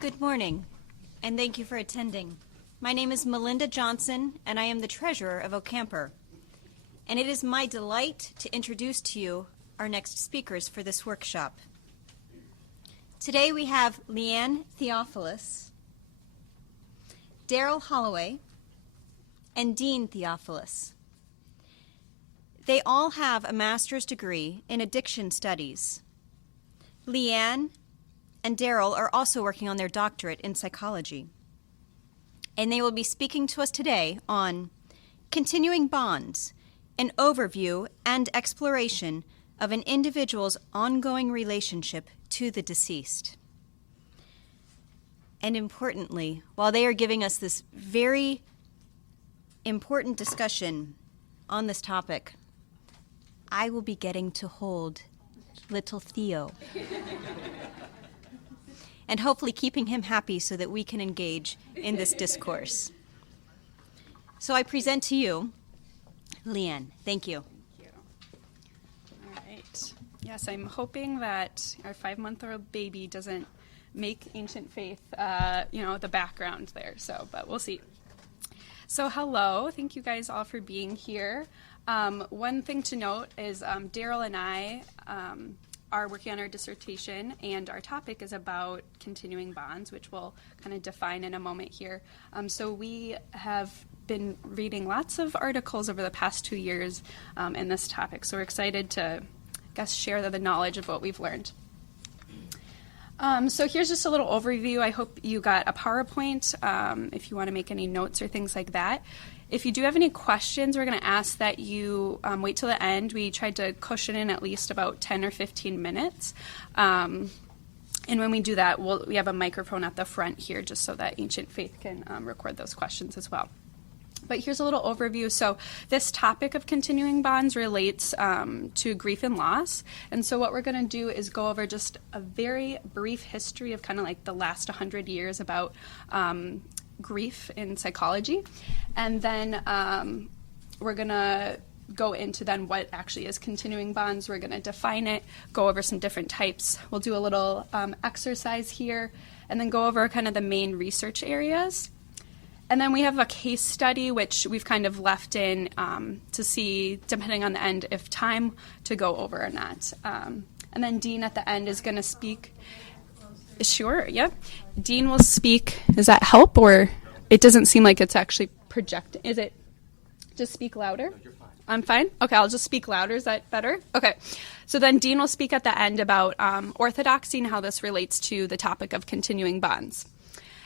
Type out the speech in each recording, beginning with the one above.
Good morning, and thank you for attending. My name is Melinda Johnson, and I am the treasurer of OCAMPR. And it is my delight to introduce to you our next speakers for this workshop. Today we have Leigh-Ann Theophilos, Daryl Holloway, and Dean Theophilos. They all have a master's degree in addiction studies. Leigh-Ann and Daryl are also working on their doctorate in psychology. And they will be speaking to us today on continuing bonds, an overview and exploration of an individual's ongoing relationship to the deceased. And importantly, while they are giving us this very important discussion on this topic, I will be getting to hold little Theo. And hopefully keeping him happy so that we can engage in this discourse. So I present to you, Leigh-Ann. Thank you. Thank you. All right. Yes, I'm hoping that our 5-month-old baby doesn't make ancient faith, the background there. But we'll see. So hello. Thank you guys all for being here. One thing to note is Daryl and I are working on our dissertation, and our topic is about continuing bonds, which we'll kind of define in a moment here. So we have been reading lots of articles over the past 2 years in this topic, so we're excited to, share the knowledge of what we've learned. So here's just a little overview. I hope you got a PowerPoint if you want to make any notes or things like that. If you do have any questions, we're going to ask that you wait till the end. We tried to cushion in at least about 10 or 15 minutes. And when we do that, we have a microphone at the front here just so that Ancient Faith can record those questions as well. But here's a little overview. So this topic of continuing bonds relates to grief and loss. And so what we're going to do is go over just a very brief history of kind of like the last 100 years about grief in psychology. And then we're going to go into then what actually is continuing bonds. We're going to define it, go over some different types. We'll do a little exercise here, and then go over kind of the main research areas. And then we have a case study, which we've kind of left in to see, depending on the end, if time to go over or not. And then Dean at the end is going to speak. Sure, yep. Dean will speak. Does that help, or it doesn't seem like it's actually projecting? Is it just speak louder? No, you're fine. I'm fine? Okay, I'll just speak louder. Is that better? Okay. So then Dean will speak at the end about orthodoxy and how this relates to the topic of continuing bonds.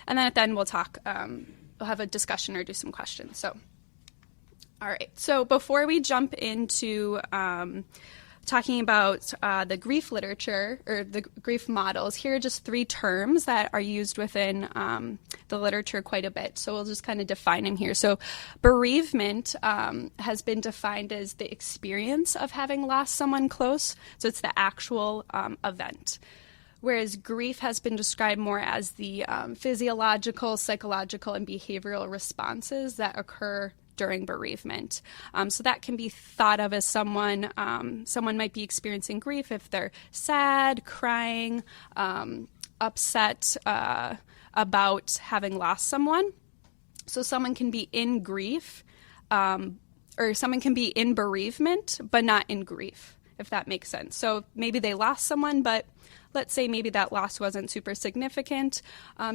And then at the end we'll talk, we'll have a discussion or do some questions. So, all right. So before we jump into talking about the grief literature or the grief models, here are just 3 terms that are used within the literature quite a bit. So we'll just kind of define them here. So bereavement has been defined as the experience of having lost someone close. So it's the actual event. Whereas grief has been described more as the physiological, psychological, and behavioral responses that occur during bereavement. So that can be thought of as someone might be experiencing grief if they're sad, crying, upset about having lost someone. So someone can be in grief, or someone can be in bereavement, but not in grief, if that makes sense. So maybe they lost someone, but let's say maybe that loss wasn't super significant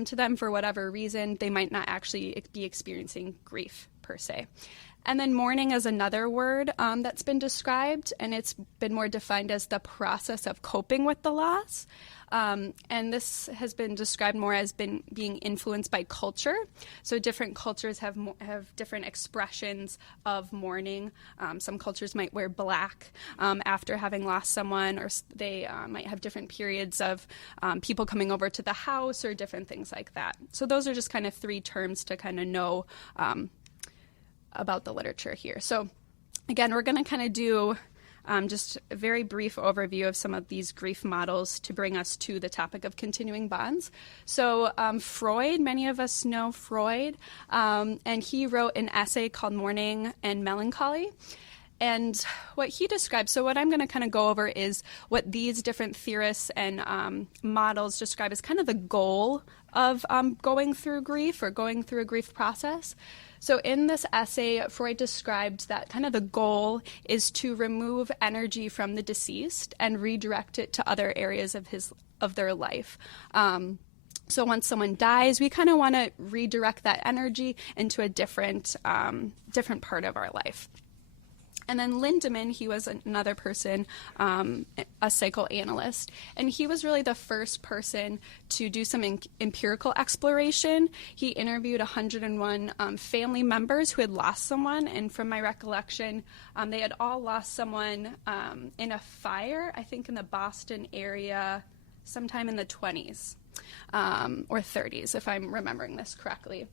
to them for whatever reason. They might not actually be experiencing grief per se. And then mourning is another word that's been described, and it's been more defined as the process of coping with the loss. And this has been described more as being influenced by culture. So different cultures have different expressions of mourning. Some cultures might wear black after having lost someone, or they might have different periods of people coming over to the house or different things like that. So those are just kind of 3 terms to kind of know about the literature here. So again, we're going to kind of do just a very brief overview of some of these grief models to bring us to the topic of continuing bonds. So Freud, many of us know Freud, and he wrote an essay called Mourning and Melancholy. And what he described, so what I'm going to kind of go over is what these different theorists and models describe as kind of the goal of going through grief or going through a grief process. So in this essay, Freud described that kind of the goal is to remove energy from the deceased and redirect it to other areas of their life. So once someone dies, we kind of want to redirect that energy into a different part of our life. And then Lindemann, he was another person, a psychoanalyst, and he was really the first person to do some empirical exploration. He interviewed 101 family members who had lost someone, and from my recollection, they had all lost someone in a fire, I think in the Boston area, sometime in the 20s or 30s, if I'm remembering this correctly.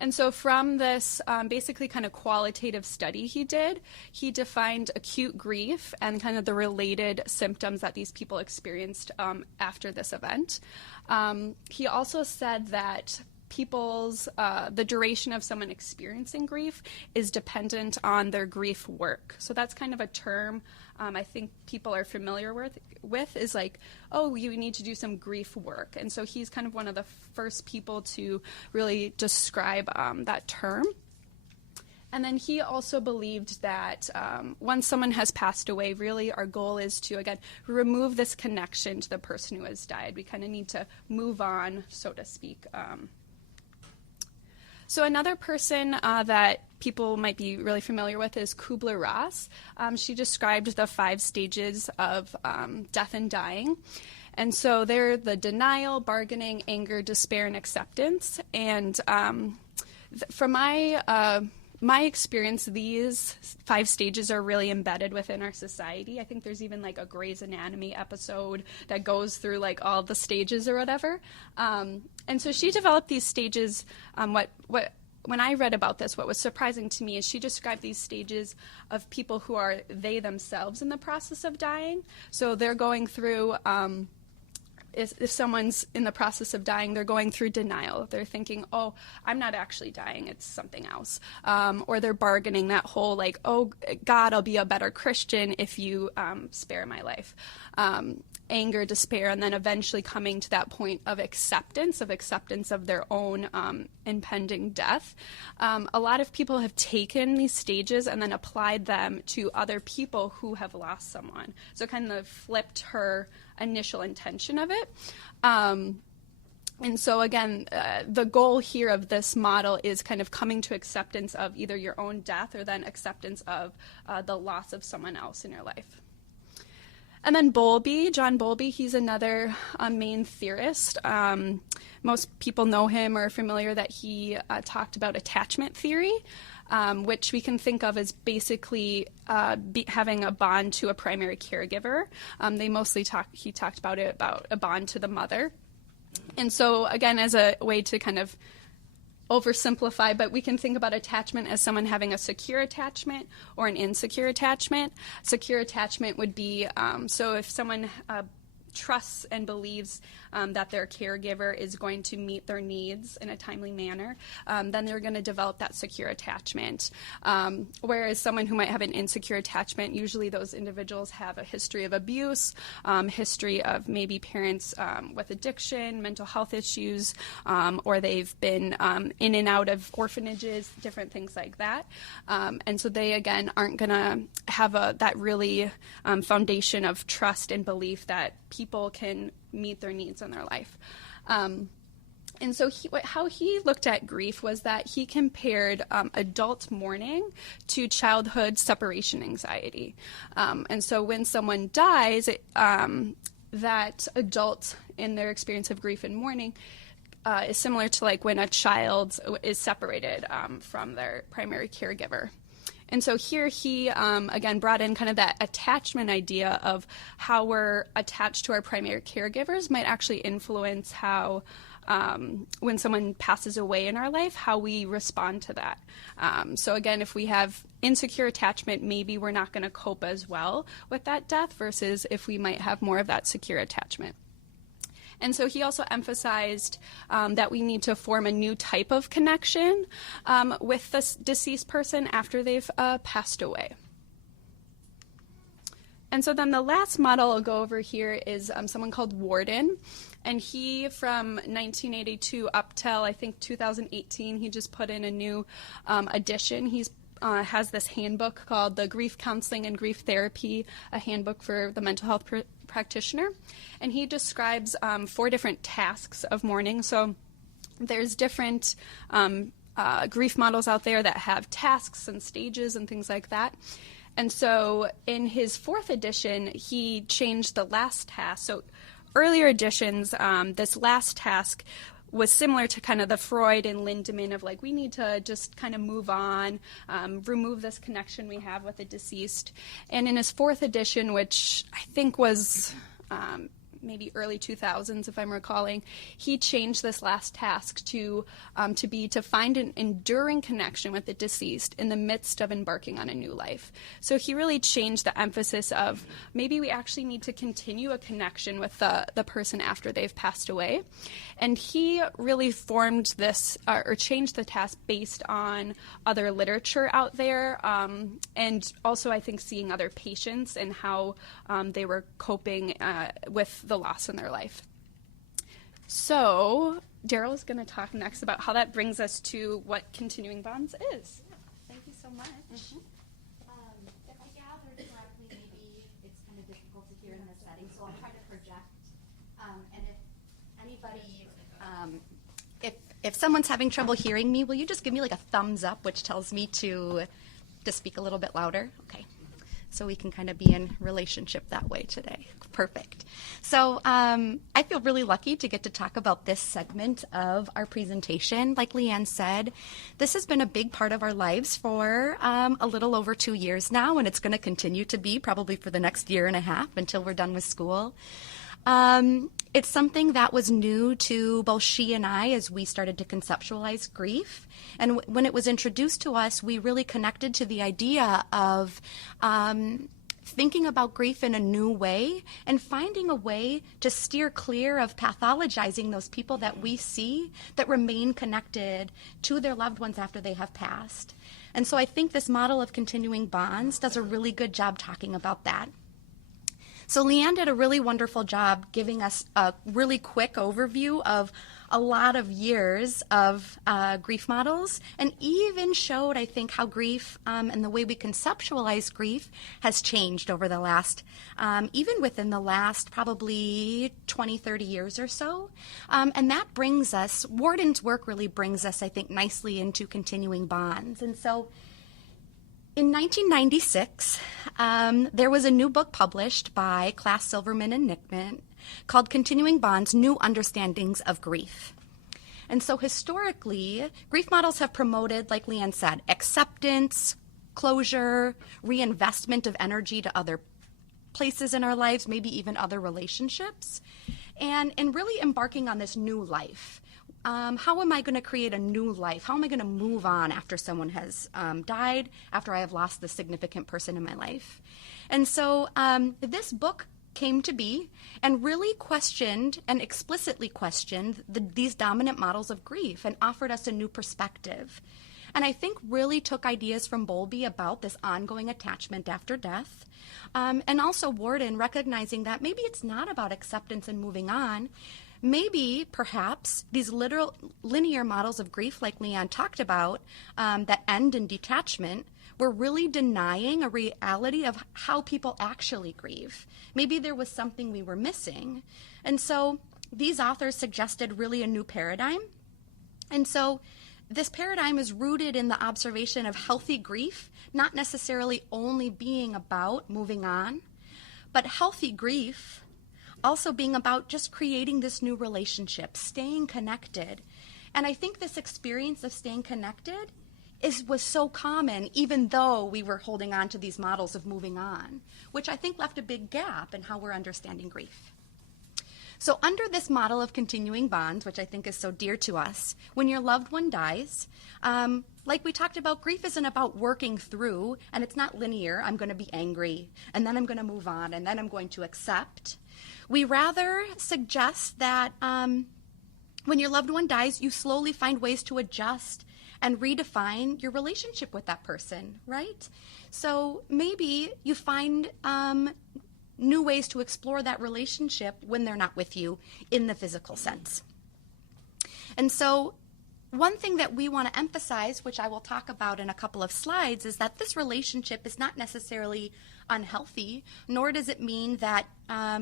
And so from this basically kind of qualitative study he did, he defined acute grief and kind of the related symptoms that these people experienced after this event. He also said that the duration of someone experiencing grief is dependent on their grief work. So that's kind of a term I think people are familiar with is like, oh, you need to do some grief work. And so he's kind of one of the first people to really describe that term. And then he also believed that once someone has passed away, really our goal is to, again, remove this connection to the person who has died. We kind of need to move on, so to speak. So another person that people might be really familiar with is Kubler-Ross. She described the 5 stages of death and dying. And so they're the denial, bargaining, anger, despair, and acceptance. And from my experience, these 5 stages are really embedded within our society. I think there's even like a Grey's Anatomy episode that goes through like all the stages or whatever. And so she developed these stages. When I read about this, what was surprising to me is she described these stages of people who are they themselves in the process of dying. So they're going through if someone's in the process of dying, they're going through denial. They're thinking, oh, I'm not actually dying, it's something else. Or they're bargaining that whole like, oh, God, I'll be a better Christian if you spare my life. Anger, despair, and then eventually coming to that point of acceptance of their own impending death. A lot of people have taken these stages and then applied them to other people who have lost someone. So kind of flipped her initial intention of it. And so again, the goal here of this model is kind of coming to acceptance of either your own death or then acceptance of the loss of someone else in your life. And then Bowlby, John Bowlby, he's another main theorist. Most people know him or are familiar that he talked about attachment theory, which we can think of as basically having a bond to a primary caregiver. He talked about a bond to the mother. And so, again, as a way to kind of oversimplify, but we can think about attachment as someone having a secure attachment or an insecure attachment. Secure attachment would be, so if someone trusts and believes that their caregiver is going to meet their needs in a timely manner, then they're going to develop that secure attachment. Whereas someone who might have an insecure attachment, usually those individuals have a history of abuse, history of maybe parents with addiction, mental health issues, or they've been in and out of orphanages, different things like that. And so they, again, aren't going to have that really foundation of trust and belief that people can meet their needs in their life. And so how he looked at grief was that he compared adult mourning to childhood separation anxiety. And so when someone dies, that adult in their experience of grief and mourning is similar to like when a child is separated from their primary caregiver. And so here he, again, brought in kind of that attachment idea of how we're attached to our primary caregivers might actually influence how, when someone passes away in our life, how we respond to that. So again, if we have insecure attachment, maybe we're not going to cope as well with that death versus if we might have more of that secure attachment. And so he also emphasized that we need to form a new type of connection with the deceased person after they've passed away. And so then the last model I'll go over here is someone called Warden. And he, from 1982 up till, I think, 2018, he just put in a new edition. He's has this handbook called the Grief Counseling and Grief Therapy, a handbook for the mental health practitioner. And he describes 4 different tasks of mourning. So there's different grief models out there that have tasks and stages and things like that. And so in his 4th edition, he changed the last task. So earlier editions, this last task was similar to kind of the Freud and Lindemann of like, we need to just kind of move on, remove this connection we have with the deceased. And in his 4th edition, which I think was maybe early 2000s, if I'm recalling, he changed this last task to find an enduring connection with the deceased in the midst of embarking on a new life. So he really changed the emphasis of maybe we actually need to continue a connection with the person after they've passed away. And he really formed this or changed the task based on other literature out there, and also I think seeing other patients and how they were coping with the loss in their life. So Daryl is going to talk next about how that brings us to what continuing bonds is. Yeah, thank you so much. If I gathered correctly, maybe it's kind of difficult to hear in this setting, so I'll try to project. And if anybody, if someone's having trouble hearing me, will you just give me like a thumbs up, which tells me to speak a little bit louder? Okay. So we can kind of be in relationship that way today. Perfect. So I feel really lucky to get to talk about this segment of our presentation. Like Leigh-Ann said, this has been a big part of our lives for a little over 2 years now, and it's going to continue to be probably for the next year and a half until we're done with school. It's something that was new to both she and I as we started to conceptualize grief. And when it was introduced to us, we really connected to the idea of thinking about grief in a new way and finding a way to steer clear of pathologizing those people that we see that remain connected to their loved ones after they have passed. And so I think this model of continuing bonds does a really good job talking about that. So Leigh-Ann did a really wonderful job giving us a really quick overview of a lot of years of grief models, and even showed, I think, how grief and the way we conceptualize grief has changed over the last, even within the last probably 20, 30 years or so. And that brings us, Warden's work really brings us, I think, nicely into continuing bonds. And so in 1996, there was a new book published by Class Silverman and Nickman called Continuing Bonds, New Understandings of Grief. And so historically, grief models have promoted, like Leigh-Ann said, acceptance, closure, reinvestment of energy to other places in our lives, maybe even other relationships, and really embarking on this new life. How am I going to create a new life? How am I going to move on after someone has died, after I have lost the significant person in my life? And so this book came to be and really questioned and explicitly questioned these dominant models of grief and offered us a new perspective. And I think really took ideas from Bowlby about this ongoing attachment after death, and also Warden recognizing that maybe it's not about acceptance and moving on. Maybe, perhaps, these literal linear models of grief like Leigh-Ann talked about that end in detachment were really denying a reality of how people actually grieve. Maybe there was something we were missing. And so these authors suggested really a new paradigm. And so this paradigm is rooted in the observation of healthy grief, not necessarily only being about moving on, but healthy grief also being about just creating this new relationship, staying connected. And I think this experience of staying connected was so common, even though we were holding on to these models of moving on, which I think left a big gap in how we're understanding grief. So under this model of continuing bonds, which I think is so dear to us, when your loved one dies, like we talked about, grief isn't about working through, and it's not linear. I'm going to be angry, and then I'm going to move on, and then I'm going to accept. We rather suggest that When your loved one dies, you slowly find ways to adjust and redefine your relationship with that person, right? So maybe you find new ways to explore that relationship when they're not with you in the physical sense. And so one thing that we want to emphasize, which I will talk about in a couple of slides, is that this relationship is not necessarily unhealthy, nor does it mean that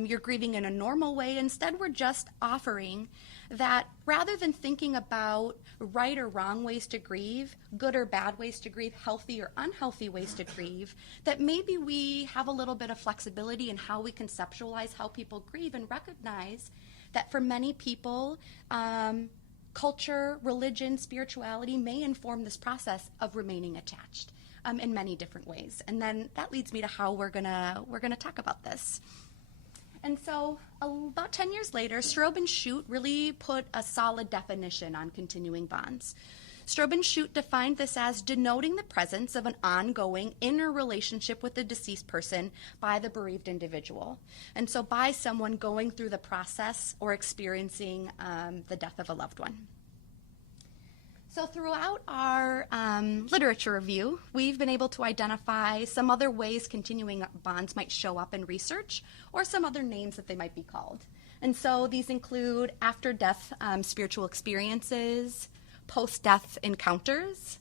you're grieving in a normal way. Instead, we're just offering that rather than thinking about right or wrong ways to grieve, good or bad ways to grieve, healthy or unhealthy ways to grieve, that maybe we have a little bit of flexibility in how we conceptualize how people grieve and recognize that for many people, culture, religion, spirituality may inform this process of remaining attached in many different ways. And then that leads me to how we're gonna talk about this. And so about 10 years later, Strobe and Shute really put a solid definition on continuing bonds. Strobe and Shute defined this as denoting the presence of an ongoing inner relationship with the deceased person by the bereaved individual. And so by someone going through the process or experiencing the death of a loved one. So throughout our literature review, we've been able to identify some other ways continuing bonds might show up in research or some other names that they might be called. And so these include after-death spiritual experiences, post-death encounters,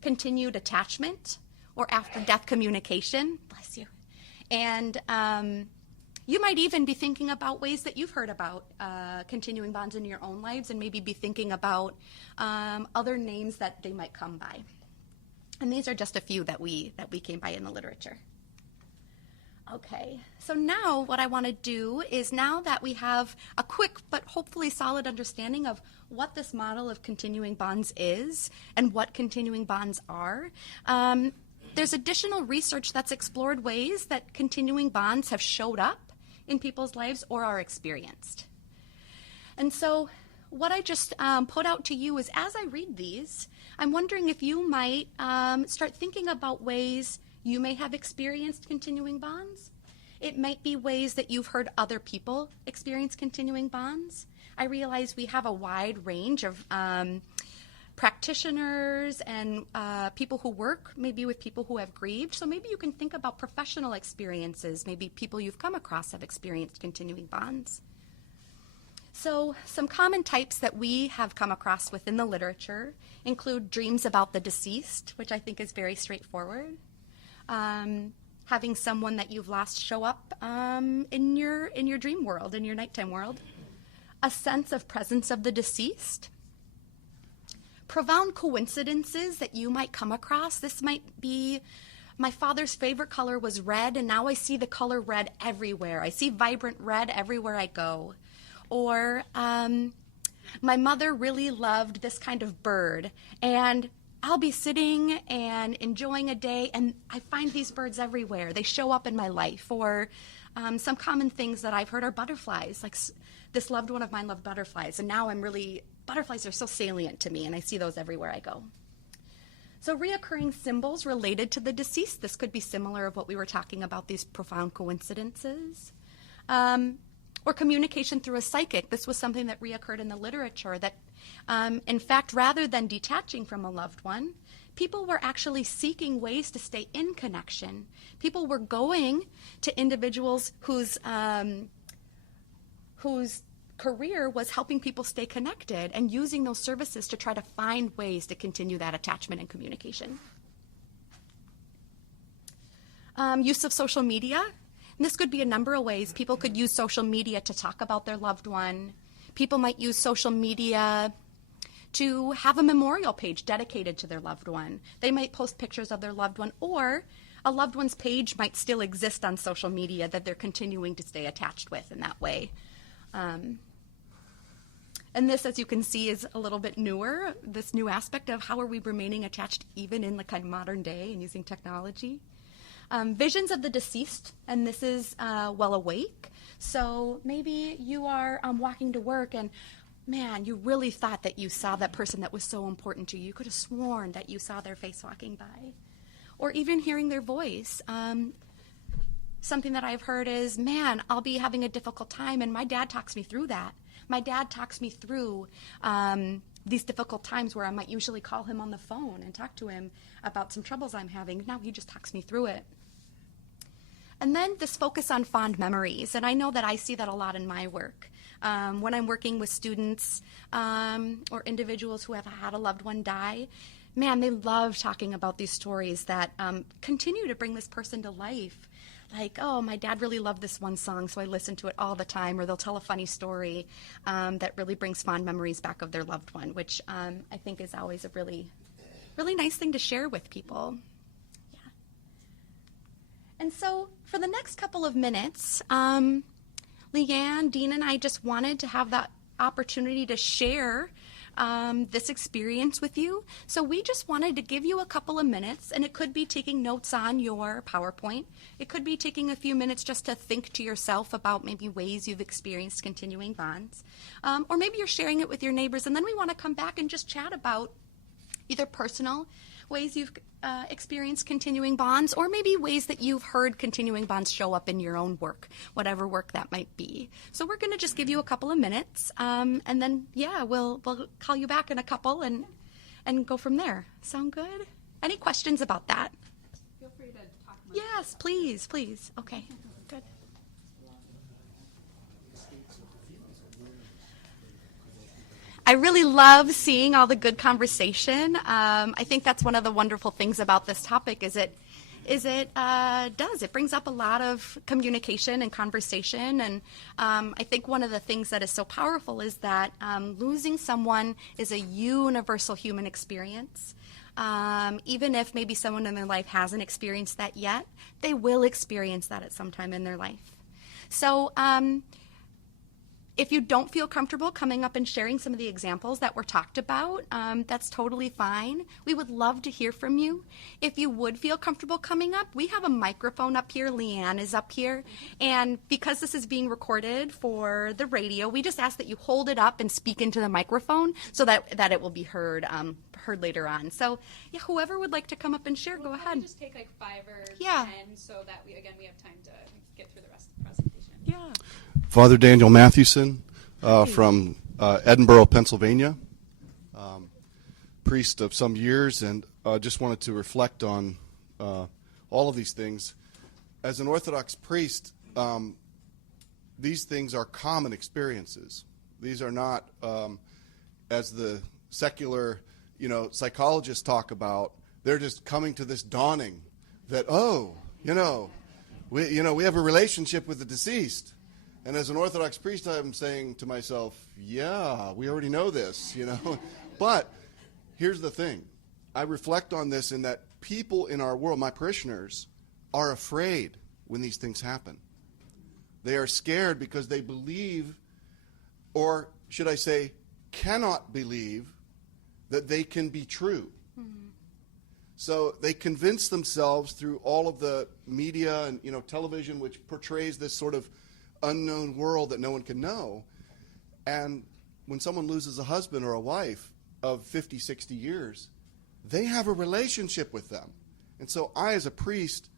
continued attachment, or after-death communication. Bless you. And you might even be thinking about ways that you've heard about continuing bonds in your own lives, and maybe be thinking about other names that they might come by. And these are just a few that we came by in the literature. Okay, so now what I want to do is, now that we have a quick but hopefully solid understanding of what this model of continuing bonds is and what continuing bonds are, there's additional research that's explored ways that continuing bonds have showed up in people's lives or are experienced. And so what I just put out to you is, as I read these, I'm wondering if you might start thinking about ways you may have experienced continuing bonds. It might be ways that you've heard other people experience continuing bonds. I realize we have a wide range of practitioners and people who work maybe with people who have grieved. So maybe you can think about professional experiences. Maybe people you've come across have experienced continuing bonds. So some common types that we have come across within the literature include dreams about the deceased, which I think is very straightforward. Having someone that you've lost show up in your dream world, in your nighttime world. A sense of presence of the deceased. Profound coincidences that you might come across. This might be, my father's favorite color was red, and now I see the color red everywhere. I see vibrant red everywhere I go. Or my mother really loved this kind of bird, and I'll be sitting and enjoying a day, and I find these birds everywhere. They show up in my life. Or some common things that I've heard are butterflies. Like this loved one of mine loved butterflies, and now butterflies are so salient to me, and I see those everywhere I go. So reoccurring symbols related to the deceased. This could be similar of what we were talking about, these profound coincidences. Or communication through a psychic. This was something that reoccurred in the literature, that in fact, rather than detaching from a loved one, people were actually seeking ways to stay in connection. People were going to individuals whose career was helping people stay connected and using those services to try to find ways to continue that attachment and communication. Use of social media. And this could be a number of ways. People could use social media to talk about their loved one. People might use social media to have a memorial page dedicated to their loved one. They might post pictures of their loved one, or a loved one's page might still exist on social media that they're continuing to stay attached with in that way. And this, as you can see, is a little bit newer, this new aspect of how are we remaining attached even in the kind of modern day and using technology. Visions of the deceased, and this is well awake. So maybe you are walking to work, and man, you really thought that you saw that person that was so important to you. You could have sworn that you saw their face walking by. Or even hearing their voice. Something that I've heard is, man, I'll be having a difficult time, and my dad talks me through that. My dad talks me through these difficult times where I might usually call him on the phone and talk to him about some troubles I'm having. Now he just talks me through it. And then this focus on fond memories, and I know that I see that a lot in my work. When I'm working with students or individuals who have had a loved one die, man, they love talking about these stories that continue to bring this person to life. Like, oh, my dad really loved this one song, so I listen to it all the time, or they'll tell a funny story that really brings fond memories back of their loved one, which I think is always a really, really nice thing to share with people. Yeah. And so for the next couple of minutes, Leigh-Ann, Dean, and I just wanted to have that opportunity to share this experience with you. So we just wanted to give you a couple of minutes, and it could be taking notes on your PowerPoint. It could be taking a few minutes just to think to yourself about maybe ways you've experienced continuing bonds. Or maybe you're sharing it with your neighbors, and then we want to come back and just chat about either personal ways you've experienced continuing bonds, or maybe ways that you've heard continuing bonds show up in your own work, whatever work that might be. So we're going to just give you a couple of minutes, and then, yeah, we'll call you back in a couple and go from there. Sound good? Any questions about that? Feel free to talk more. Yes, please. Okay, good. I really love seeing all the good conversation. I think that's one of the wonderful things about this topic is it brings up a lot of communication and conversation. And I think one of the things that is so powerful is that losing someone is a universal human experience. Even if maybe someone in their life hasn't experienced that yet, they will experience that at some time in their life. So if you don't feel comfortable coming up and sharing some of the examples that were talked about, that's totally fine. We would love to hear from you. If you would feel comfortable coming up, we have a microphone up here. Leigh-Ann is up here. And because this is being recorded for the radio, we just ask that you hold it up and speak into the microphone so that it will be heard later on. So yeah, whoever would like to come up and share, go ahead. Just take like 5 or 10 so that we have time to get through the rest of the presentation. Yeah. Father Daniel Mathewson from Edinburgh, Pennsylvania, priest of some years, and just wanted to reflect on all of these things. As an Orthodox priest, these things are common experiences. These are not, as the secular, psychologists talk about, they're just coming to this dawning that, we have a relationship with the deceased. And as an Orthodox priest, I'm saying to myself, yeah, we already know this, But here's the thing. I reflect on this in that people in our world, my parishioners, are afraid when these things happen. They are scared because they believe, or should I say, cannot believe that they can be true. Mm-hmm. So they convince themselves through all of the media and television, which portrays this sort of unknown world that no one can know. And when someone loses a husband or a wife of 50, 60 years, they have a relationship with them. And so I, as a priest,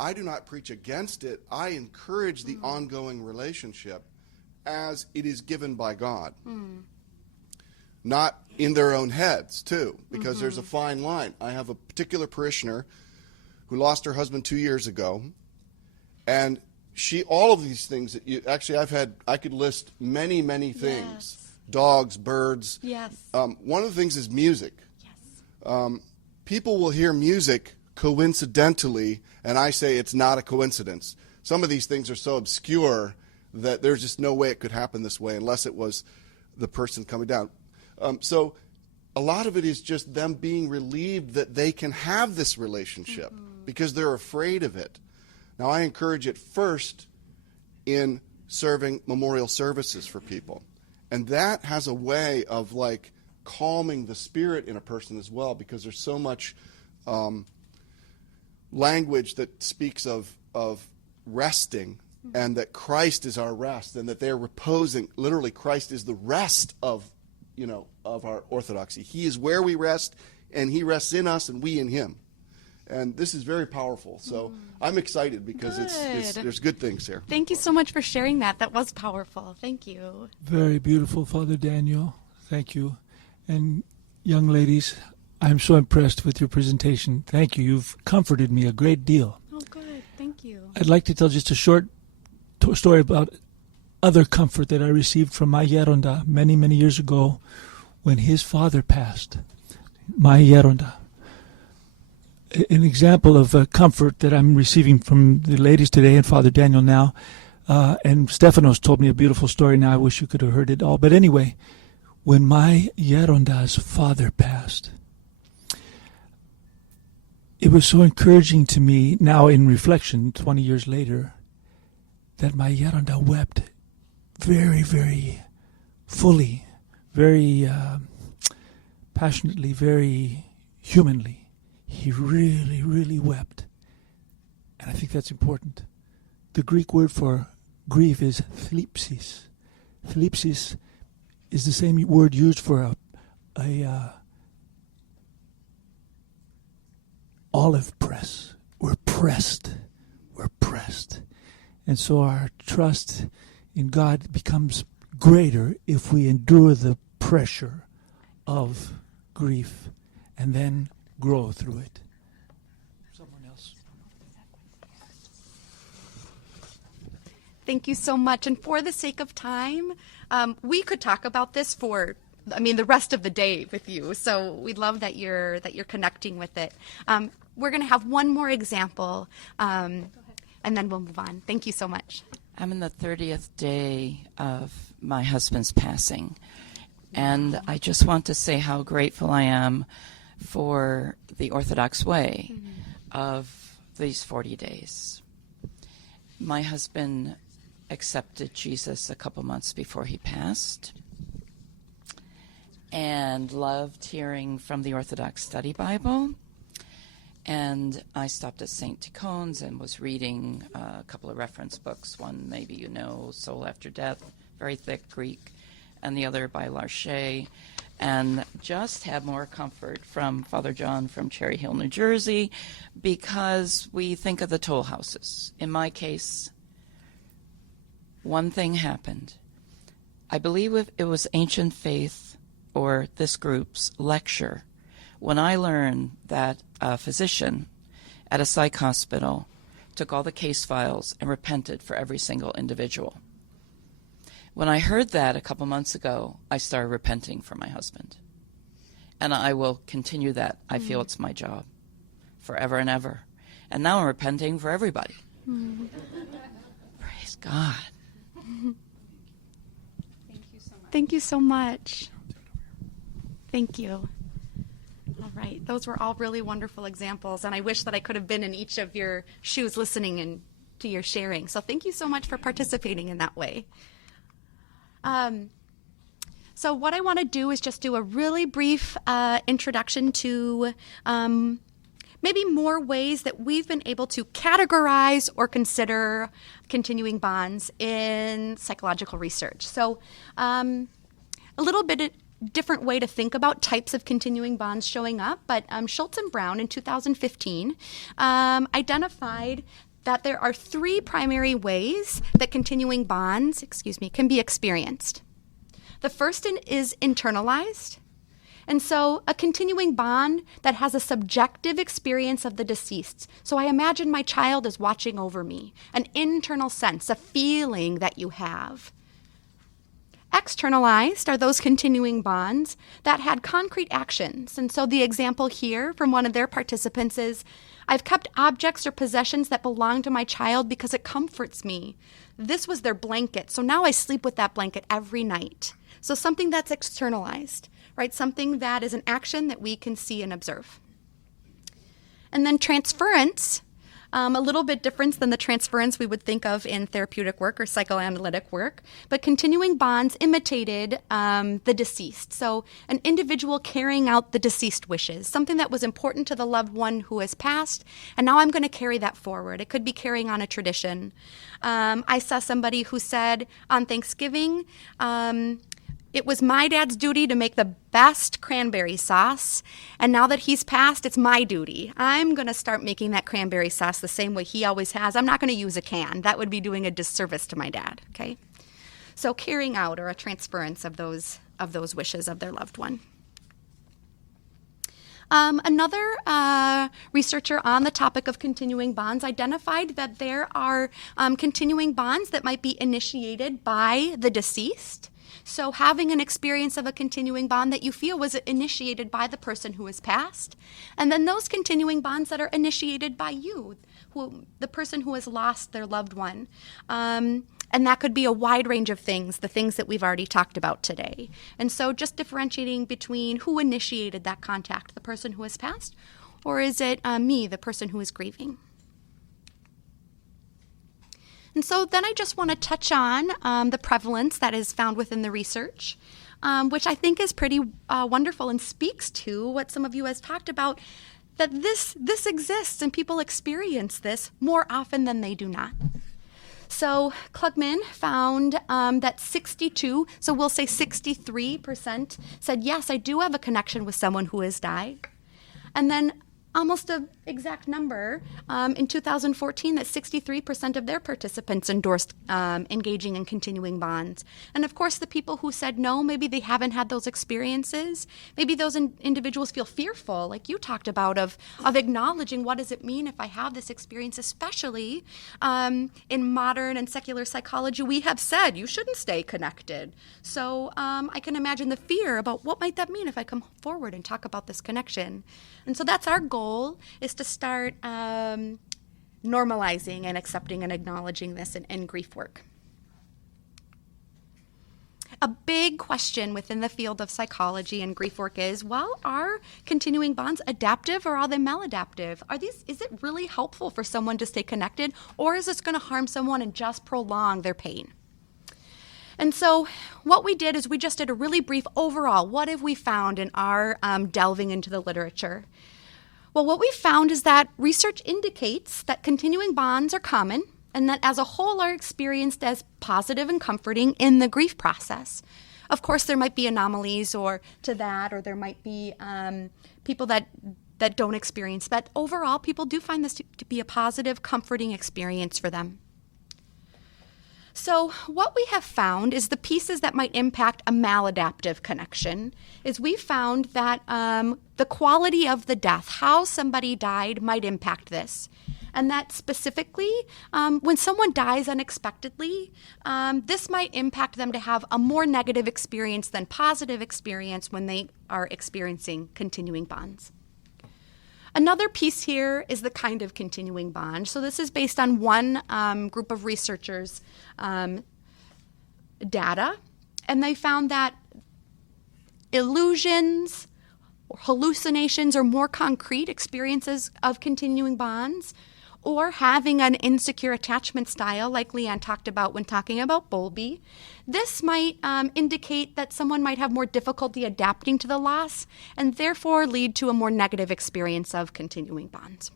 I do not preach against it. I encourage the ongoing relationship as it is given by God. Not in their own heads, too, because there's a fine line. I have a particular parishioner who lost her husband 2 years ago, and all of these things that I could list many, many things. Yes. Dogs, birds. Yes. One of the things is music. Yes. People will hear music coincidentally, and I say it's not a coincidence. Some of these things are so obscure that there's just no way it could happen this way unless it was the person coming down. So a lot of it is just them being relieved that they can have this relationship because they're afraid of it. Now, I encourage it first in serving memorial services for people. And that has a way of, calming the spirit in a person as well, because there's so much language that speaks of resting, and that Christ is our rest, and that they're reposing. Literally, Christ is the rest of our orthodoxy. He is where we rest, and he rests in us, and we in him. And this is very powerful. So I'm excited because there's good things here. Thank you so much for sharing that. That was powerful. Thank you. Very beautiful, Father Daniel. Thank you. And young ladies, I'm so impressed with your presentation. Thank you. You've comforted me a great deal. Oh, good. Thank you. I'd like to tell just a short story about other comfort that I received from my Yeronda many, many years ago when his father passed. My Yeronda. An example of comfort that I'm receiving from the ladies today and Father Daniel now. And Stephanos told me a beautiful story now. I wish you could have heard it all. But anyway, when my Yeronda's father passed, it was so encouraging to me now in reflection 20 years later that my Yeronda wept very, very fully, very passionately, very humanly. He really, really wept. And I think that's important. The Greek word for grief is thlipsis. Thlipsis is the same word used for a olive press. We're pressed. We're pressed. And so our trust in God becomes greater if we endure the pressure of grief and then grow through it. Someone else. Thank you so much. And for the sake of time, we could talk about this for, the rest of the day with you. So we love that you're connecting with it. We're going to have one more example, and then we'll move on. Thank you so much. I'm in the 30th day of my husband's passing, and I just want to say how grateful I am for the Orthodox way of these 40 days. My husband accepted Jesus a couple months before he passed and loved hearing from the Orthodox Study Bible. And I stopped at St. Tikhon's and was reading a couple of reference books. One, maybe you know, Soul After Death, very thick Greek, and the other by Larche. And just had more comfort from Father John from Cherry Hill, New Jersey, because we think of the toll houses. In my case, one thing happened. I believe it was Ancient Faith or this group's lecture when I learned that a physician at a psych hospital took all the case files and repented for every single individual. When I heard that a couple months ago, I started repenting for my husband. And I will continue that. I feel it's my job forever and ever. And now I'm repenting for everybody. Praise God. Thank you so much. Thank you so much. Thank you. All right. Those were all really wonderful examples, and I wish that I could have been in each of your shoes listening to your sharing. So thank you so much for participating in that way. So what I want to do is just do a really brief introduction to maybe more ways that we've been able to categorize or consider continuing bonds in psychological research. So a little bit different way to think about types of continuing bonds showing up, but Schultz and Brown in 2015 identified that there are three primary ways that continuing bonds, can be experienced. The first is internalized. And so a continuing bond that has a subjective experience of the deceased. So I imagine my child is watching over me, an internal sense, a feeling that you have. Externalized are those continuing bonds that had concrete actions. And so the example here from one of their participants is, I've kept objects or possessions that belong to my child because it comforts me. This was their blanket, so now I sleep with that blanket every night. So something that's externalized, right? Something that is an action that we can see and observe. And then transference, a little bit different than the transference we would think of in therapeutic work or psychoanalytic work, but continuing bonds imitated the deceased. So an individual carrying out the deceased wishes, something that was important to the loved one who has passed, and now I'm going to carry that forward. It could be carrying on a tradition. I saw somebody who said on Thanksgiving, It was my dad's duty to make the best cranberry sauce, and now that he's passed, it's my duty. I'm going to start making that cranberry sauce the same way he always has. I'm not going to use a can. That would be doing a disservice to my dad, okay? So carrying out or a transference of those wishes of their loved one. Another researcher on the topic of continuing bonds identified that there are continuing bonds that might be initiated by the deceased. So having an experience of a continuing bond that you feel was initiated by the person who has passed, and then those continuing bonds that are initiated by you, the person who has lost their loved one. And that could be a wide range of things, the things that we've already talked about today. And so just differentiating between who initiated that contact, the person who has passed, or is it me, the person who is grieving? And so then I just want to touch on the prevalence that is found within the research, which I think is pretty wonderful and speaks to what some of you has talked about, that this exists and people experience this more often than they do not. So Klugman found that 62, so we'll say 63% said, yes, I do have a connection with someone who has died. And then almost an exact number in 2014 that 63% of their participants endorsed engaging in continuing bonds. And of course, the people who said no, maybe they haven't had those experiences. Maybe those individuals feel fearful, like you talked about, of acknowledging what does it mean if I have this experience, especially in modern and secular psychology. We have said you shouldn't stay connected. So I can imagine the fear about what might that mean if I come forward and talk about this connection. And so that's our goal, is to start normalizing and accepting and acknowledging this in grief work. A big question within the field of psychology and grief work is, well, are continuing bonds adaptive or are they maladaptive? Is it really helpful for someone to stay connected, or is this going to harm someone and just prolong their pain? And so what we did is we just did a really brief overall, what have we found in our delving into the literature? Well, what we found is that research indicates that continuing bonds are common and that as a whole are experienced as positive and comforting in the grief process. Of course, there might be anomalies or there might be people that don't experience that. Overall, people do find this to be a positive, comforting experience for them. So what we have found is the pieces that might impact a maladaptive connection is we found that the quality of the death, how somebody died, might impact this. And that specifically, when someone dies unexpectedly, this might impact them to have a more negative experience than positive experience when they are experiencing continuing bonds. Another piece here is the kind of continuing bond. So this is based on one group of researchers' data, and they found that illusions or hallucinations or more concrete experiences of continuing bonds, or having an insecure attachment style like Leigh-Ann talked about when talking about Bowlby. This might indicate that someone might have more difficulty adapting to the loss and therefore lead to a more negative experience of continuing bonds.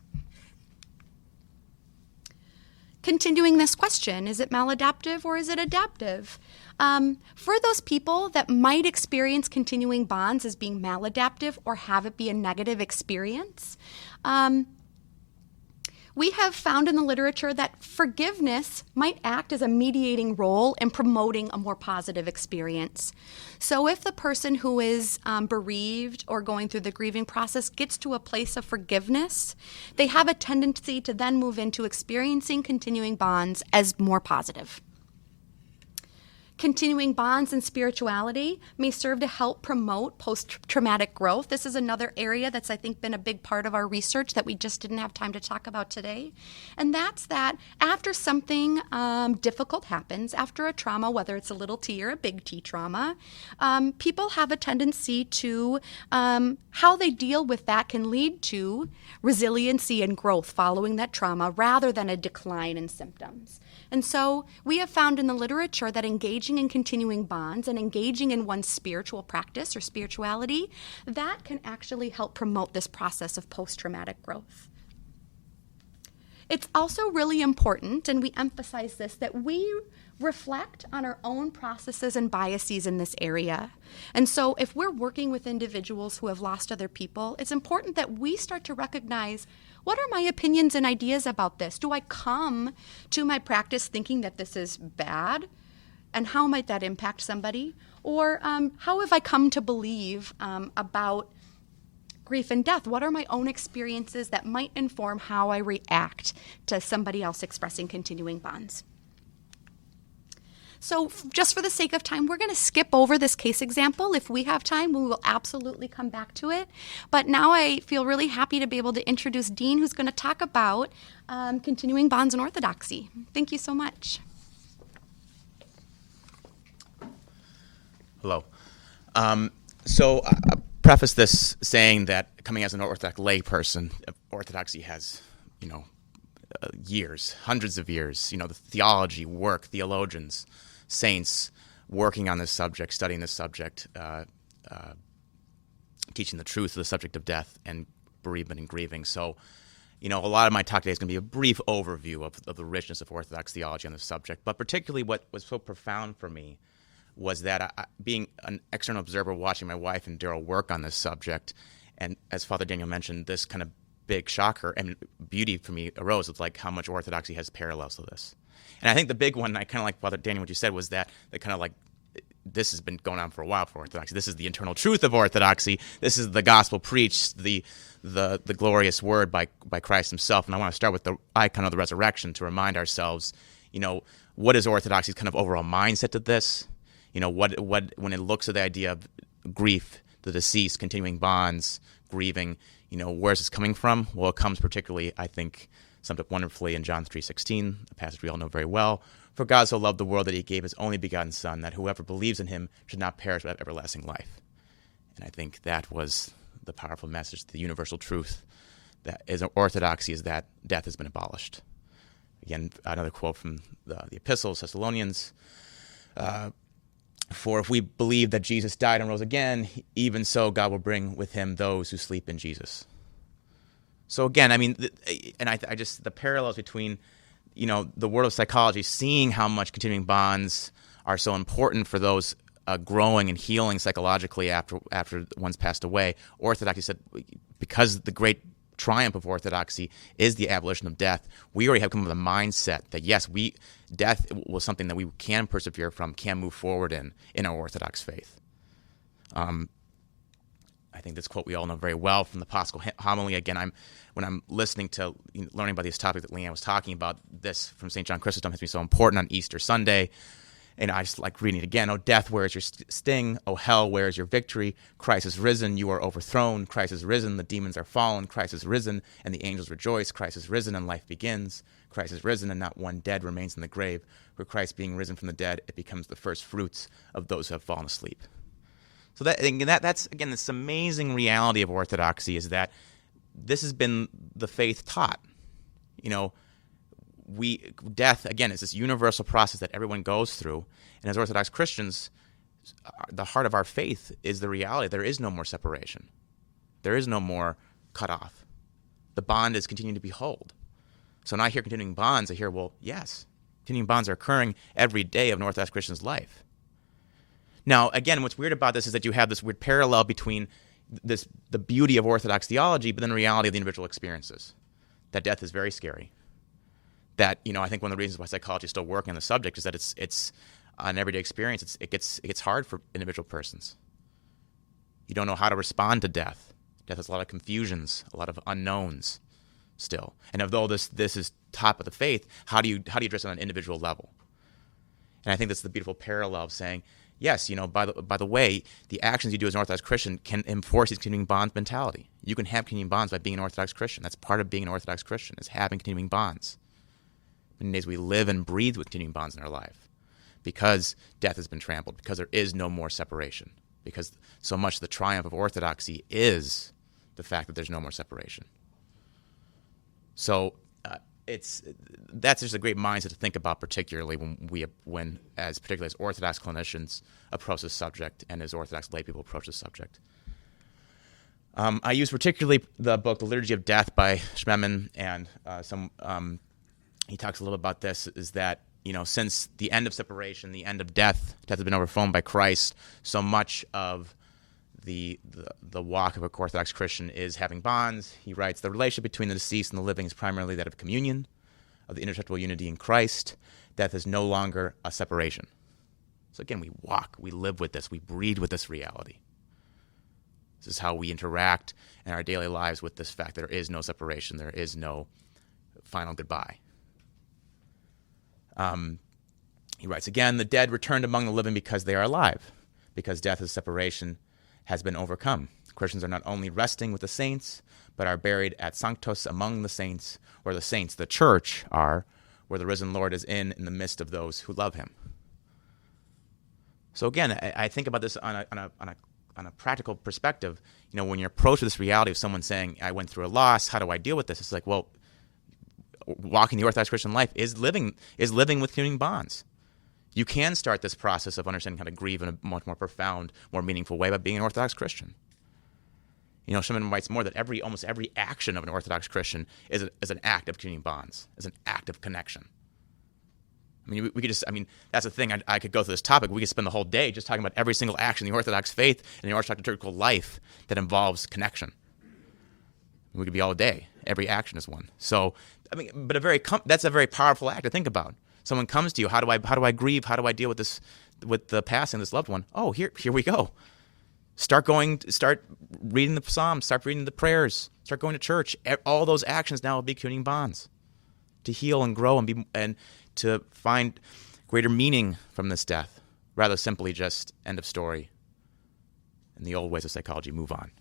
Continuing this question, is it maladaptive or is it adaptive? For those people that might experience continuing bonds as being maladaptive or have it be a negative experience, we have found in the literature that forgiveness might act as a mediating role in promoting a more positive experience. So if the person who is bereaved or going through the grieving process gets to a place of forgiveness, they have a tendency to then move into experiencing continuing bonds as more positive. Continuing bonds and spirituality may serve to help promote post-traumatic growth. This is another area that's, I think, been a big part of our research that we just didn't have time to talk about today. And that's that after something difficult happens, after a trauma, whether it's a little t or a big T trauma, people have a tendency to, how they deal with that can lead to resiliency and growth following that trauma rather than a decline in symptoms. And so we have found in the literature that engaging in continuing bonds and engaging in one's spiritual practice or spirituality, that can actually help promote this process of post-traumatic growth. It's also really important, and we emphasize this, that we reflect on our own processes and biases in this area. And so if we're working with individuals who have lost other people, it's important that we start to recognize, what are my opinions and ideas about this? Do I come to my practice thinking that this is bad? And how might that impact somebody? Or how have I come to believe about grief and death? What are my own experiences that might inform how I react to somebody else expressing continuing bonds? So just for the sake of time, we're going to skip over this case example. If we have time, we will absolutely come back to it. But now I feel really happy to be able to introduce Dean, who's going to talk about continuing bonds and orthodoxy. Thank you so much. Hello. So I'll preface this saying that coming as an Orthodox lay person, Orthodoxy has, years, hundreds of years, the theology, work, theologians, saints working on this subject, studying this subject, teaching the truth of the subject of death and bereavement and grieving. So, a lot of my talk today is going to be a brief overview of the richness of Orthodox theology on this subject, but particularly what was so profound for me was that being an external observer watching my wife and Daryl work on this subject, and as Father Daniel mentioned, this kind of big shocker and beauty for me arose with like how much Orthodoxy has parallels to this. And I think the big one, I kind of like Father Daniel, what you said was that kind of like this has been going on for a while for Orthodoxy. This is the internal truth of Orthodoxy. This is the gospel preached, the glorious word by Christ himself. And I want to start with the icon of the resurrection to remind ourselves, what is Orthodoxy's kind of overall mindset to this? What when it looks at the idea of grief, the deceased, continuing bonds, grieving, where is this coming from? Well, it comes particularly, I think, summed up wonderfully in John 3:16, a passage we all know very well. For God so loved the world that he gave his only begotten Son, that whoever believes in him should not perish but have everlasting life. And I think that was the powerful message, the universal truth that is Orthodoxy, is that death has been abolished. Again, another quote from the Epistles, Thessalonians. For if we believe that Jesus died and rose again, even so God will bring with him those who sleep in Jesus. So again, I mean, I just, the parallels between, the world of psychology, seeing how much continuing bonds are so important for those growing and healing psychologically after one's passed away. Orthodoxy said, because the great triumph of Orthodoxy is the abolition of death, we already have come with a mindset that yes, death was something that we can persevere from, can move forward in our Orthodox faith. I think this quote we all know very well from the Paschal Homily. Again, when I'm listening to learning about these topics that Leigh-Ann was talking about, this from St. John Chrysostom has been so important on Easter Sunday. And I just like reading it again. Oh, death, where is your sting? Oh, hell, where is your victory? Christ is risen, you are overthrown. Christ is risen, the demons are fallen. Christ is risen, and the angels rejoice. Christ is risen, and life begins. Christ is risen, and not one dead remains in the grave. For Christ being risen from the dead, it becomes the first fruits of those who have fallen asleep. So that's, again, this amazing reality of Orthodoxy is that this has been the faith taught. Death, again, is this universal process that everyone goes through. And as Orthodox Christians, the heart of our faith is the reality. There is no more separation. There is no more cutoff. The bond is continuing to be held. So when I hear continuing bonds, I hear, well, yes, continuing bonds are occurring every day of an Orthodox Christian's life. Now, again, what's weird about this is that you have this weird parallel between the beauty of Orthodox theology, but then the reality of the individual experiences. That death is very scary. That, I think one of the reasons why psychology is still working on the subject is that it's an everyday experience. It gets hard for individual persons. You don't know how to respond to death. Death has a lot of confusions, a lot of unknowns still. And although this is top of the faith, how do you address it on an individual level? And I think that's the beautiful parallel of saying, yes, by the way, the actions you do as an Orthodox Christian can enforce these continuing bonds mentality. You can have continuing bonds by being an Orthodox Christian. That's part of being an Orthodox Christian, is having continuing bonds. Many days we live and breathe with continuing bonds in our life because death has been trampled, because there is no more separation, because so much the triumph of Orthodoxy is the fact that there's no more separation. So that's just a great mindset to think about, particularly particularly as Orthodox clinicians approach this subject and as Orthodox lay people approach this subject. I use particularly the book The Liturgy of Death by Schmemann, and he talks a little about this, is that since the end of separation, the end of death has been overthrown by Christ, so much of the walk of a Orthodox Christian is having bonds. He writes, the relationship between the deceased and the living is primarily that of communion, of the intertextual unity in Christ. Death is no longer a separation. So again, we walk, we live with this, we breathe with this reality. This is how we interact in our daily lives with this fact that there is no separation, there is no final goodbye. He writes again, the dead returned among the living because they are alive, because death as separation has been overcome. Christians are not only resting with the saints, but are buried at Sanctos among the saints, where the saints, the church, are, where the risen Lord is in the midst of those who love him. So again, I think about this on a practical perspective. When you're approached with this reality of someone saying, I went through a loss, how do I deal with this? It's like, well, walking the Orthodox Christian life is living with communing bonds. You can start this process of understanding how to grieve in a much more profound, more meaningful way by being an Orthodox Christian. Shimon writes more that almost every action of an Orthodox Christian is an act of communing bonds, is an act of connection. We could just, that's the thing. I could go through this topic. We could spend the whole day just talking about every single action in the Orthodox faith and the Orthodox liturgical life that involves connection. We could be all day. Every action is one. So, but that's a very powerful act to think about. Someone comes to you. How do I grieve? How do I deal with this, with the passing of this loved one? Oh, here we go. Start reading the Psalms. Start reading the prayers. Start going to church. All those actions now will be communing bonds to heal and grow and to find greater meaning from this death, rather simply just end of story. And the old ways of psychology move on.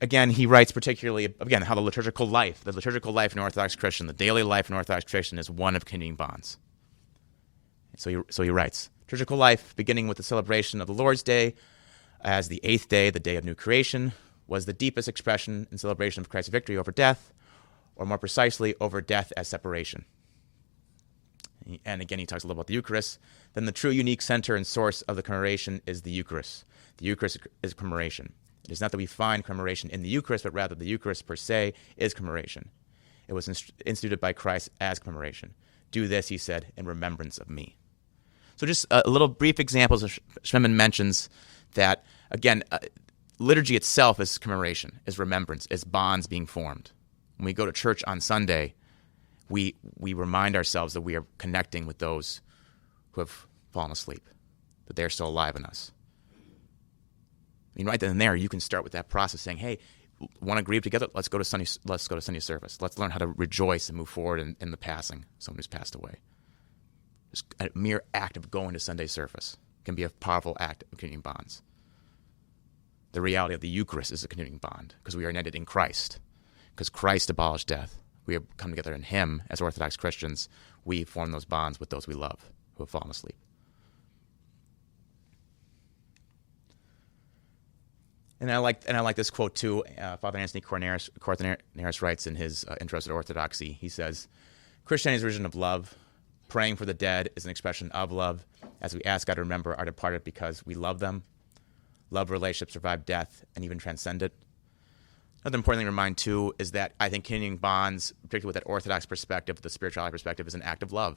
Again, he writes particularly, how the liturgical life in Orthodox Christian, the daily life in Orthodox Christian is one of communing bonds. So he writes, liturgical life, beginning with the celebration of the Lord's Day as the 8th day, the day of new creation, was the deepest expression and celebration of Christ's victory over death, or more precisely, over death as separation. And again, he talks a little about the Eucharist. Then the true unique center and source of the commemoration is the Eucharist. The Eucharist is commemoration. It is not that we find commemoration in the Eucharist, but rather the Eucharist per se is commemoration. It was instituted by Christ as commemoration. Do this, he said, in remembrance of me. So just a little brief examples. Schmemann mentions that, again, liturgy itself is commemoration, is remembrance, is bonds being formed. When we go to church on Sunday, we remind ourselves that we are connecting with those who have fallen asleep, that they're still alive in us. Right then and there, you can start with that process saying, hey, want to grieve together? Let's go to Sunday service. Let's learn how to rejoice and move forward in the passing of someone who's passed away. Just a mere act of going to Sunday service can be a powerful act of communing bonds. The reality of the Eucharist is a communing bond because we are united in Christ. Because Christ abolished death. We have come together in him as Orthodox Christians. We form those bonds with those we love who have fallen asleep. And I like this quote too. Father Anthony Cortinaris writes in his Intro to Orthodoxy. He says, Christianity's religion of love. Praying for the dead is an expression of love, as we ask God to remember our departed because we love them. Love relationships survive death and even transcend it. Another important thing to remind, too, is that I think communing bonds, particularly with that Orthodox perspective, the spirituality perspective, is an act of love.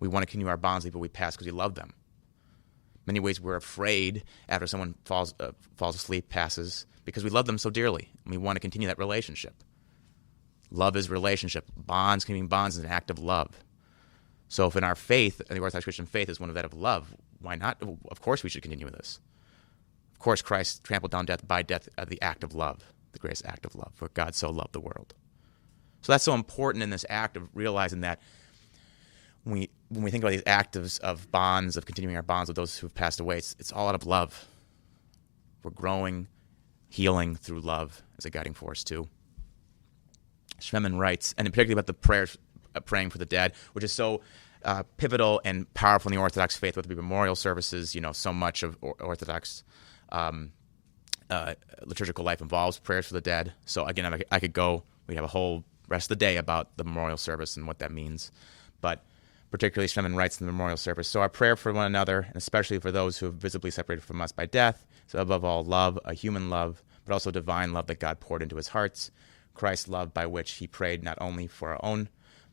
We want to continue our bonds with people we pass because we love them. In many ways, we're afraid after someone falls asleep, passes, because we love them so dearly, and we want to continue that relationship. Love is relationship. Bonds, communing bonds, is an act of love. So if in our faith, and the Orthodox Christian faith is one of that of love, why not? Of course we should continue with this. Of course Christ trampled down death by death of the act of love, the greatest act of love, for God so loved the world. So that's so important in this act of realizing that when we think about these acts of bonds, of continuing our bonds with those who have passed away, it's all out of love. We're growing, healing through love as a guiding force too. Schmemann writes, and particularly about the prayers, praying for the dead, which is so pivotal and powerful in the Orthodox faith, whether it be memorial services. So much of Orthodox liturgical life involves prayers for the dead. So again, I could go, we have a whole rest of the day about the memorial service and what that means. But particularly, Schmemann writes in the memorial service, so our prayer for one another, and especially for those who have visibly separated from us by death, so above all love, a human love, but also divine love that God poured into his hearts, Christ's love by which he prayed not only for our own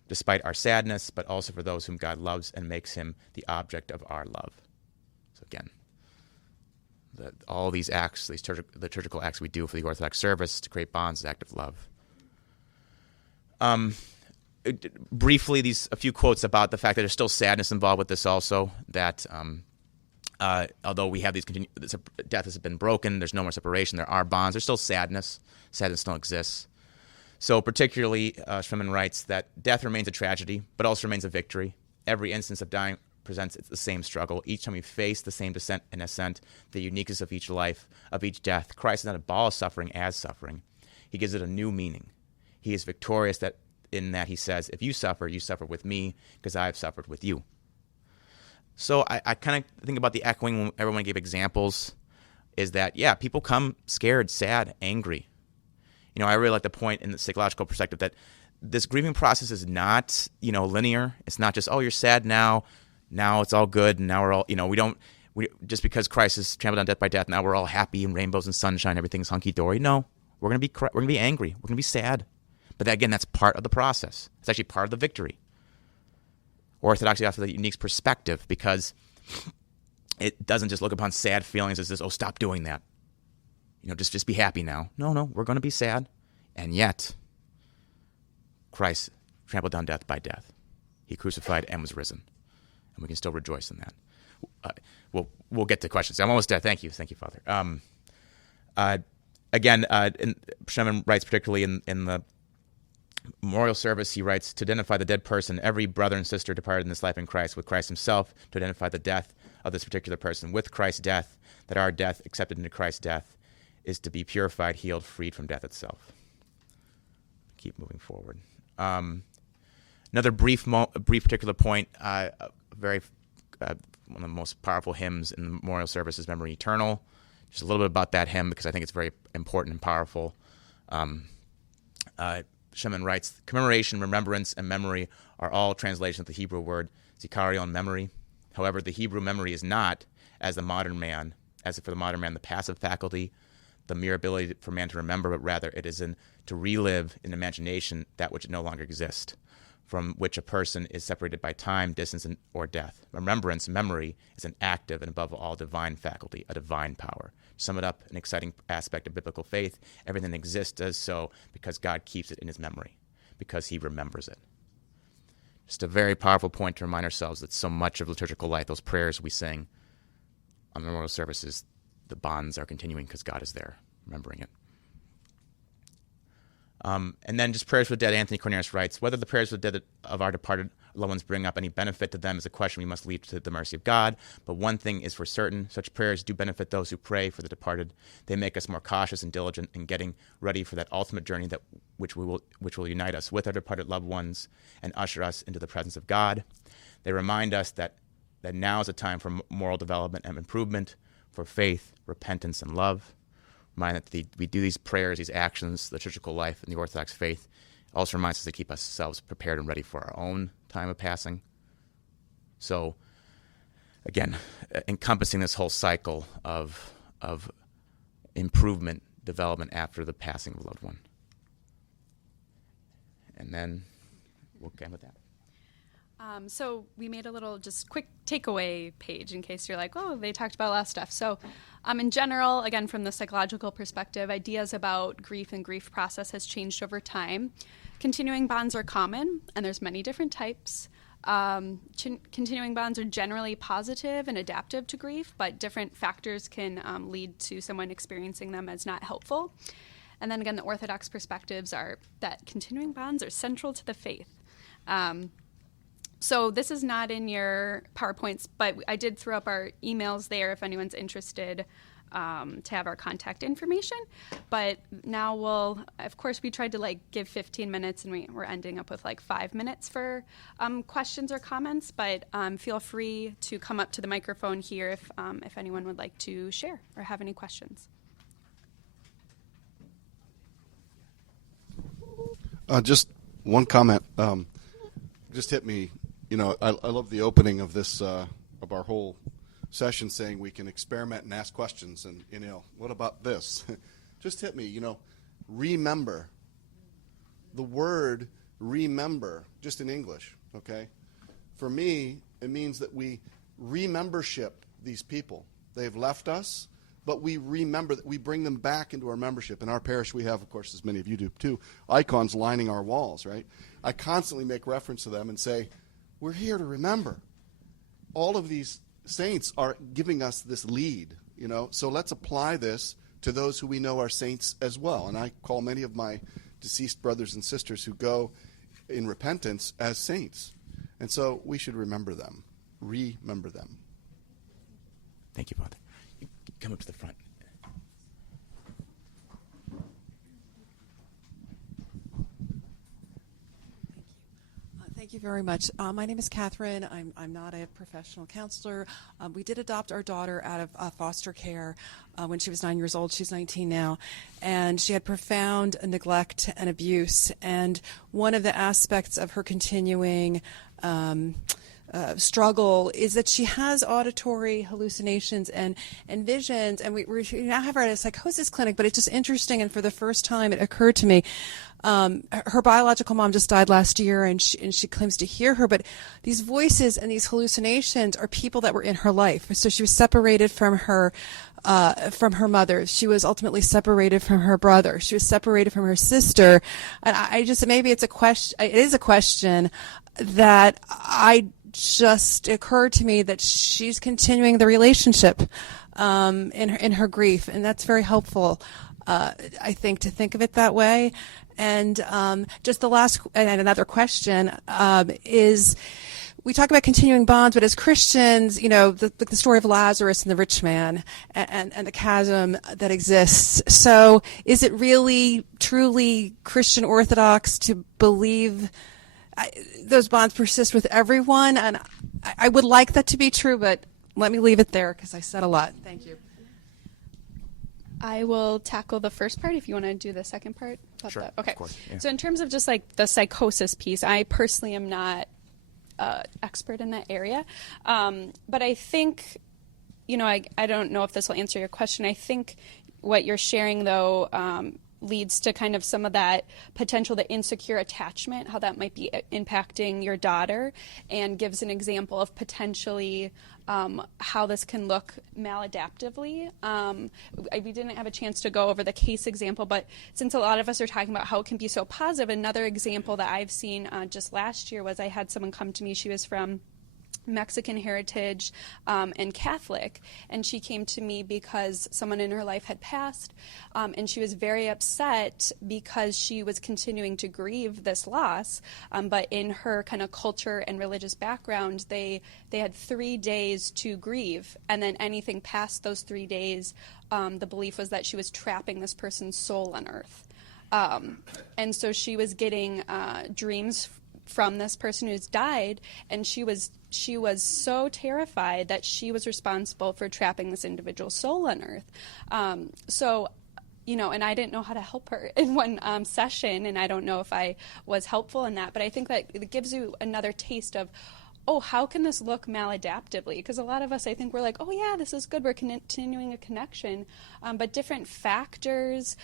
despite our sadness, but also for those whom God loves and makes him the object of our love. So again, all these acts, these liturgical acts we do for the Orthodox service to create bonds is act of love. Briefly, a few quotes about the fact that there's still sadness involved with this also, that although we have death has been broken, there's no more separation, there are bonds, there's still sadness. Sadness still exists. So particularly, Schmemann writes that death remains a tragedy, but also remains a victory. Every instance of dying presents the same struggle. Each time we face the same descent and ascent, the uniqueness of each life, of each death, Christ does not abolish suffering as suffering. He gives it a new meaning. He is victorious in that he says, if you suffer with me, because I have suffered with you. So I kind of think about the echoing when everyone gave examples, is that, yeah, people come scared, sad, angry. You know, I really like the point in the psychological perspective that this grieving process is not, linear. It's not just, oh, you're sad now it's all good, and now we're all, just because Christ has trampled down death by death, now we're all happy and rainbows and sunshine, everything's hunky-dory. No, we're going to be angry. We're going to be sad. But again, that's part of the process. It's actually part of the victory. Orthodoxy offers a unique perspective because it doesn't just look upon sad feelings as this, oh, stop doing that. Just be happy now. No, we're going to be sad. And yet, Christ trampled down death by death. He crucified and was risen. And we can still rejoice in that. We'll get to questions. I'm almost dead. Thank you, Father. Again, Schmemann writes particularly in the memorial service, he writes, to identify the dead person, every brother and sister departed in this life in Christ, with Christ himself, to identify the death of this particular person with Christ's death, that our death, accepted into Christ's death, is to be purified, healed, freed from death itself. Keep moving forward. Another brief particular point, one of the most powerful hymns in the memorial service is Memory Eternal. Just a little bit about that hymn because I think it's very important and powerful. Schmemann writes, commemoration, remembrance, and memory are all translations of the Hebrew word zikarion, memory. However, the Hebrew memory is not, as for the modern man, the passive faculty, the mere ability for man to remember, but rather it is to relive in imagination that which no longer exists, from which a person is separated by time, distance, or death. Remembrance, memory, is an active and above all divine faculty, a divine power. To sum it up, an exciting aspect of biblical faith, everything that exists does so because God keeps it in his memory, because he remembers it. Just a very powerful point to remind ourselves that so much of liturgical life, those prayers we sing on the memorial services, the bonds are continuing because God is there, remembering it. And then just prayers for the dead, Anthony Cornelius writes, whether the prayers for the dead of our departed loved ones bring up any benefit to them is a question we must leave to the mercy of God. But one thing is for certain, such prayers do benefit those who pray for the departed. They make us more cautious and diligent in getting ready for that ultimate journey which will unite us with our departed loved ones and usher us into the presence of God. They remind us that now is a time for moral development and improvement, for faith, repentance, and love. Remind that we do these prayers, these actions, liturgical life, and the Orthodox faith. Also reminds us to keep ourselves prepared and ready for our own time of passing. So, again, encompassing this whole cycle of improvement, development after the passing of a loved one. And then we'll end with that. So we made a little just quick takeaway page in case you're like, oh, they talked about a lot of stuff. So in general, again, from the psychological perspective, ideas about grief and grief process has changed over time. Continuing bonds are common, and there's many different types. Continuing bonds are generally positive and adaptive to grief, but different factors can lead to someone experiencing them as not helpful. And then again, the Orthodox perspectives are that continuing bonds are central to the faith. So this is not in your PowerPoints, but I did throw up our emails there if anyone's interested to have our contact information. But now of course, we tried to give 15 minutes, and we're ending up with 5 minutes for questions or comments. But feel free to come up to the microphone here if anyone would like to share or have any questions. Just one comment. Just hit me. I love the opening of this of our whole session, saying we can experiment and ask questions, and what about this? Just hit me. Remember, the word remember, just in English, okay? For me, it means that we remembership these people. They've left us, but we remember that we bring them back into our membership. In our parish, we have, of course, as many of you do too, icons lining our walls, right? I constantly make reference to them and say, we're here to remember. All of these saints are giving us this lead, you know, so let's apply this to those who we know are saints as well. And I call many of my deceased brothers and sisters who go in repentance as saints. And so we should remember them, remember them. Thank you, Father. You come up to the front. Thank you very much. My name is Catherine. I'm not a professional counselor. We did adopt our daughter out of foster care when she was 9 years old. She's 19 now. And she had profound neglect and abuse. And one of the aspects of her continuing struggle is that she has auditory hallucinations and visions, and we now have her at a psychosis clinic, but it's just interesting, and for the first time it occurred to me, her biological mom just died last year, and she claims to hear her, but these voices and these hallucinations are people that were in her life. So she was separated from her mother. She was ultimately separated from her brother. She was separated from her sister. And I just, maybe it is a question that just occurred to me, that she's continuing the relationship in her grief, and that's very helpful, I think, to think of it that way. And just the last and another question is, we talk about continuing bonds, but as Christians, you know, the story of Lazarus and the rich man and the chasm that exists. So is it really, truly Christian Orthodox to believe those bonds persist with everyone? And I would like that to be true, but let me leave it there because I said a lot. Thank you. I will tackle the first part if you want to do the second part. Sure, that. Okay. of course, yeah. So in terms of just like the psychosis piece, I personally am not expert in that area. But I think, you know, I don't know if this will answer your question. I think what you're sharing, though, leads to kind of some of that potential, the insecure attachment, how that might be impacting your daughter, and gives an example of potentially how this can look maladaptively. We didn't have a chance to go over the case example, but since a lot of us are talking about how it can be so positive, another example that I've seen just last year was I had someone come to me. She was from Mexican heritage and Catholic, and she came to me because someone in her life had passed, and she was very upset because she was continuing to grieve this loss, but in her kind of culture and religious background, they had 3 days to grieve, and then anything past those 3 days, the belief was that she was trapping this person's soul on earth. And so she was getting dreams from this person who's died, and she was so terrified that she was responsible for trapping this individual's soul on earth. So, you know, and I didn't know how to help her in one session, and I don't know if I was helpful in that, but I think that it gives you another taste of, oh, how can this look maladaptively? Because a lot of us, I think, we're like, oh, yeah, this is good. We're continuing a connection. But different factors,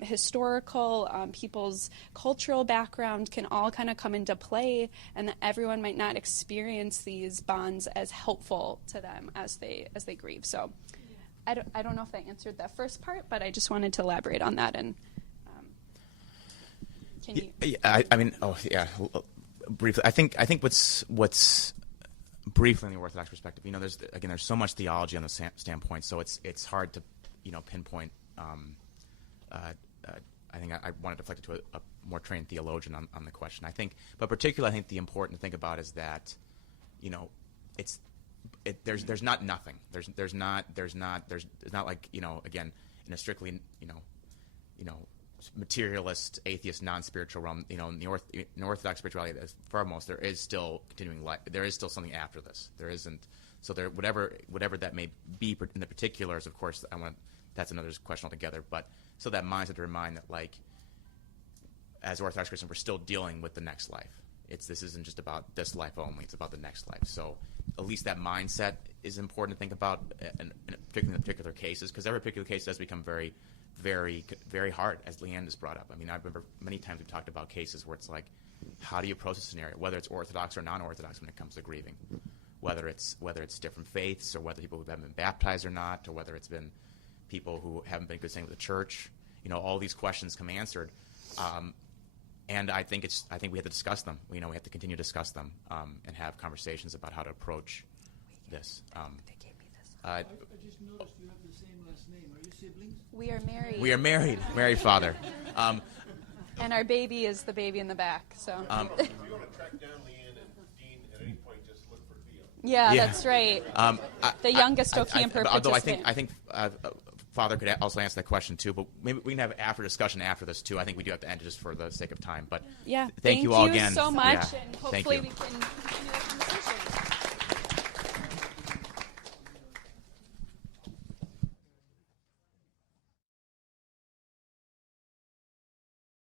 historical, people's cultural background can all kind of come into play, and that everyone might not experience these bonds as helpful to them as they grieve. So I don't know if that answered that first part, but I just wanted to elaborate on that. And can you? Yeah, I mean, briefly, I think what's briefly in the Orthodox perspective, you know, there's so much theology on the standpoint, so it's hard to, you know, pinpoint. I think I wanted to deflect it to a more trained theologian on the question. But particularly, I think the important to think about is that, you know, there's not nothing. There's not like, you know, again, in a strictly, you know, materialist, atheist, non-spiritual realm, you know, in the Orthodox spirituality, foremost, there is still continuing life. There is still something after this. There isn't. So there, whatever that may be in the particulars, of course, that's another question altogether. But so that mindset to remind that, like, as Orthodox Christians, we're still dealing with the next life. This isn't just about this life only. It's about the next life. So at least that mindset is important to think about, in particular cases, because every particular case does become very, very, very hard, as Leigh-Ann has brought up. I mean, I remember many times we've talked about cases where it's like, how do you approach a scenario, whether it's Orthodox or non-Orthodox when it comes to grieving, whether it's different faiths, or whether people who haven't been baptized or not, or whether it's been people who haven't been good standing with the church. You know, all these questions come answered, and I think we have to discuss them. You know, we have to continue to discuss them and have conversations about how to approach this. I just noticed you have the same last name. Are you siblings? We are married. We are married, married father. And our baby is the baby in the back. So. If you want to track down Leigh-Ann and Dean at any point, just look for Theo. Yeah, that's right. The youngest OCAMPR although participant. I think Father could also answer that question too, but maybe we can have after discussion after this too. I think we do have to end it just for the sake of time. But yeah, thank you all again. again. So much, Yeah. and hopefully we can continue